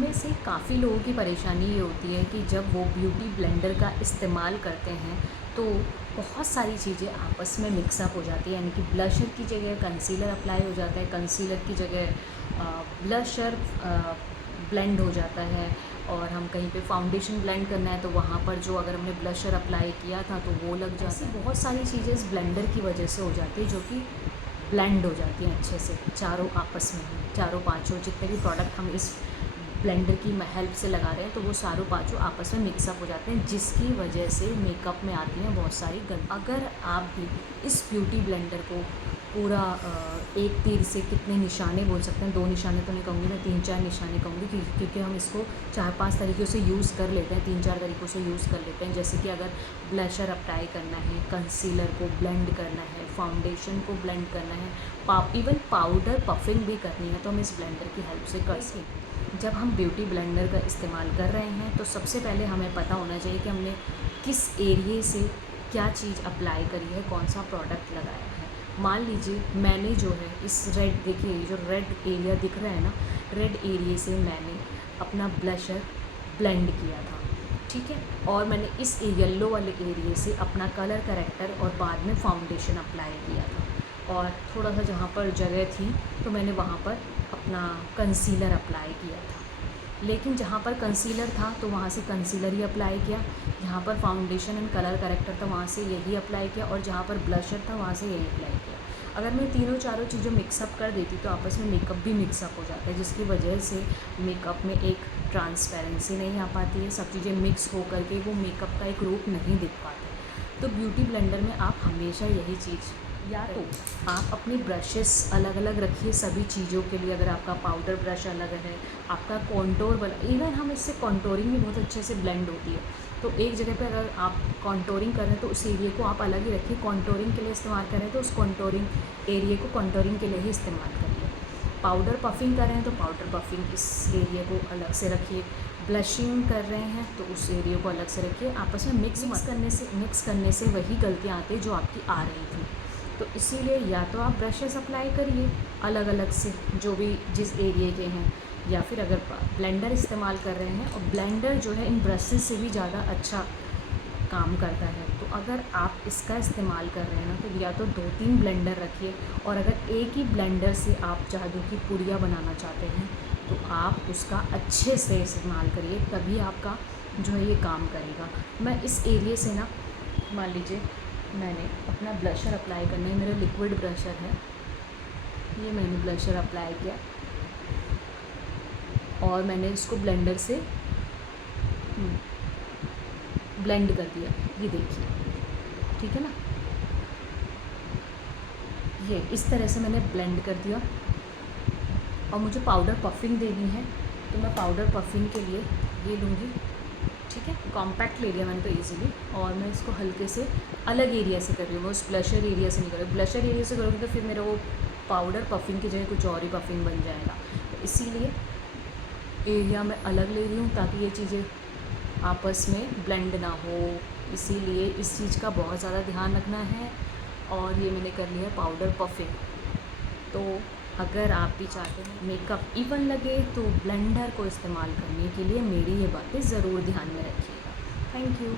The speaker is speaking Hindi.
में से काफ़ी लोगों की परेशानी ये होती है कि जब वो ब्यूटी ब्लेंडर का इस्तेमाल करते हैं तो बहुत सारी चीज़ें आपस में मिक्सअप हो जाती है। यानी कि ब्लशर की जगह कंसीलर अप्लाई हो जाता है, कंसीलर की जगह ब्लशर ब्लेंड हो जाता है। और हम कहीं पे फाउंडेशन ब्लेंड करना है तो वहाँ पर जो अगर हमने ब्लशर अप्लाई किया था तो वो लग जाता है। बहुत सारी चीज़ें इस ब्लेंडर की वजह से हो जाती है जो कि ब्लेंड हो जाती हैं अच्छे से चारों आपस में ही। चारों पांचों जितने भी प्रोडक्ट हम इस ब्लेंडर की हेल्प से लगा रहे हैं तो वो चारों पांचों आपस में मिक्सअप हो जाते हैं, जिसकी वजह से मेकअप में आती हैं बहुत सारी गंद। अगर आप भी इस ब्यूटी ब्लेंडर को पूरा एक तीर से कितने निशाने बोल सकते हैं, 2 निशाने तो नहीं कहूँगी मैं, 3-4 निशाने कहूँगी, क्योंकि हम इसको 4-5 तरीक़ों से यूज़ कर लेते हैं, 3-4 तरीक़ों से यूज़ कर लेते हैं। जैसे कि अगर ब्लशर अप्लाई करना है, कंसीलर को ब्लेंड करना है, फाउंडेशन को ब्लेंड करना है, इवन पाउडर पफिंग भी करनी है तो हम इस ब्लेंडर की हेल्प से कर सकते हैं। जब हम ब्यूटी ब्लेंडर का इस्तेमाल कर रहे हैं तो सबसे पहले हमें पता होना चाहिए कि हमने किस एरिए से क्या चीज़ अप्लाई करी है, कौन सा प्रोडक्ट लगाया है। मान लीजिए मैंने जो है इस रेड, देखिए जो रेड एरिया दिख रहा है ना, रेड एरिए से मैंने अपना ब्लशर ब्लेंड किया था, ठीक है। और मैंने इस येलो वाले एरिए से अपना कलर करेक्टर और बाद में फाउंडेशन अप्लाई किया था। और थोड़ा सा जहाँ पर जगह थी तो मैंने वहाँ पर अपना कंसीलर अप्लाई किया था। लेकिन जहाँ पर कंसीलर था तो वहाँ से कंसीलर ही अप्लाई किया, जहाँ पर फाउंडेशन एंड कलर करेक्टर था वहाँ से यही अप्लाई किया, और जहाँ पर ब्लशर था वहाँ से यही अप्लाई किया। अगर मैं तीनों चारों चीज़ें मिक्सअप कर देती तो आपस में मेकअप भी मिक्सअप हो जाता है, जिसकी वजह से मेकअप में एक ट्रांसपेरेंसी नहीं आ पाती है। सब चीज़ें मिक्स हो करके वो मेकअप का एक रूप नहीं दिख पाता। तो ब्यूटी ब्लेंडर में आप हमेशा यही चीज़, या तो आप अपनी ब्रशेस अलग अलग रखिए सभी चीज़ों के लिए। अगर आपका पाउडर ब्रश अलग है, आपका कॉन्टोर वाला, इवन हम इससे कॉन्टोरिंग भी बहुत अच्छे से ब्लेंड होती है। तो एक जगह पे अगर आप कॉन्टोरिंग कर रहे हैं तो उस एरिए को आप अलग ही रखिए। कॉन्टोरिंग के लिए इस्तेमाल करें तो उस कॉन्टोरिंग एरिए को कॉन्टोरिंग के लिए ही इस्तेमाल करिए। पाउडर पफिंग कर रहे हैं तो पाउडर पफिंग इस एरिए को अलग से रखिए। ब्लशिंग कर रहे हैं तो उस एरिया को अलग से रखिए। आपस में मिक्स करने से वही गलतियाँ आती जो आपकी आ रही थी। तो इसीलिए या तो आप ब्रशेस अप्लाई करिए अलग अलग से जो भी जिस एरिए के हैं, या फिर अगर ब्लेंडर इस्तेमाल कर रहे हैं, और ब्लेंडर जो है इन ब्रशेस से भी ज़्यादा अच्छा काम करता है। तो अगर आप इसका इस्तेमाल कर रहे हैं ना तो या तो 2-3 ब्लेंडर रखिए, और अगर एक ही ब्लेंडर से आप जादू की पुड़िया बनाना चाहते हैं तो आप उसका अच्छे से इस्तेमाल करिए, तभी आपका जो है ये काम करेगा। मैं इस एरिए से ना, मान लीजिए मैंने अपना ब्लशर अप्लाई करना है, मेरा लिक्विड ब्लशर है, ये मैंने ब्लशर अप्लाई किया और मैंने इसको ब्लेंडर से ब्लेंड कर दिया। ये देखिए, ठीक है ना, ये इस तरह से मैंने ब्लेंड कर दिया। और मुझे पाउडर पफिंग देनी है तो मैं पाउडर पफिंग के लिए ये लूँगी, ठीक है। कॉम्पैक्ट ले लिया मैंने तो इजीली, और मैं इसको हल्के से अलग एरिया से कर रही हूँ, मैं उस ब्लशर एरिया से नहीं कर रही हूँ। ब्लशर एरिया से करूँगी तो फिर मेरा वो पाउडर पफिंग की जगह कुछ और ही पफिंग बन जाएगा। तो इसीलिए एरिया मैं अलग ले रही हूँ ताकि ये चीज़ें आपस में ब्लेंड ना हो। इसीलिए इस चीज़ का बहुत ज़्यादा ध्यान रखना है। और ये मैंने कर लिया पाउडर पफिंग। तो अगर आप भी चाहते हैं मेकअप इवन लगे तो ब्लेंडर को इस्तेमाल करने के लिए मेरी ये बातें ज़रूर ध्यान में रखिएगा। Thank you.